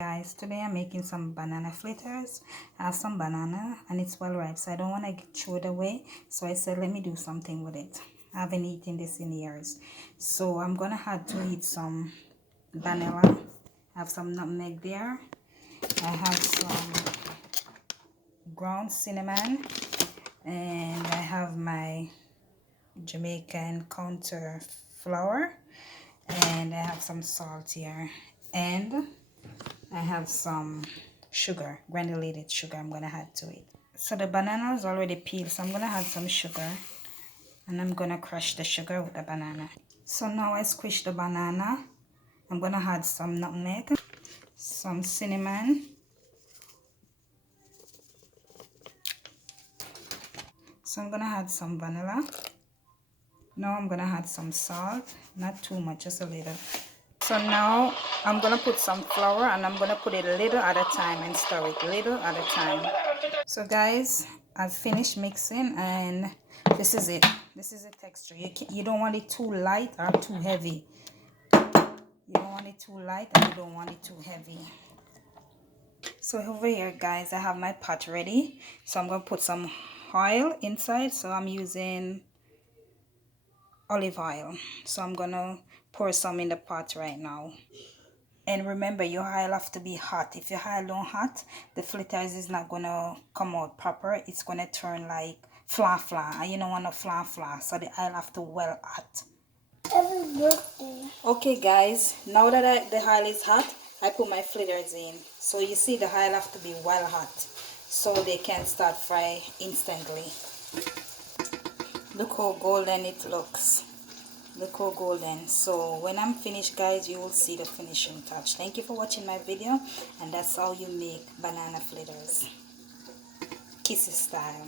Guys, today I'm making some banana fritters. I have some banana and it's well ripe, so I don't want to throw it away, so I said let me do something with it. I haven't eaten this in years, so I'm gonna have to eat some vanilla. I have some nutmeg there. I have some ground cinnamon, and I have my Jamaican counter flour, and I have some salt here, and I have some sugar, granulated sugar I'm going to add to it. So the banana is already peeled, so I'm going to add some sugar, and I'm going to crush the sugar with the banana. So now I squish the banana. I'm going to add some nutmeg, some cinnamon, so I'm going to add some vanilla. Now I'm going to add some salt, not too much, just a little. So now I'm going to put some flour, and I'm going to put it a little at a time and stir it little at a time. So guys, I've finished mixing, and this is it. This is the texture. You don't want it too light or too heavy. You don't want it too light, and you don't want it too heavy. So over here guys, I have my pot ready. So I'm going to put some oil inside. So I'm using olive oil. So I'm going to pour some in the pot right now. And remember, your oil have to be hot. If your oil don't hot, the fritters is not gonna come out proper. It's gonna turn like fla, and you don't want to fla. So the oil have to well hot. Happy birthday. Okay guys, now that the oil is hot, I put my fritters in. So you see the oil have to be well hot, so they can start fry instantly. Look how golden it looks. Look how golden. So when I'm finished guys, you will see the finishing touch. Thank you for watching my video, and that's how you make banana fritters, Kiissi style.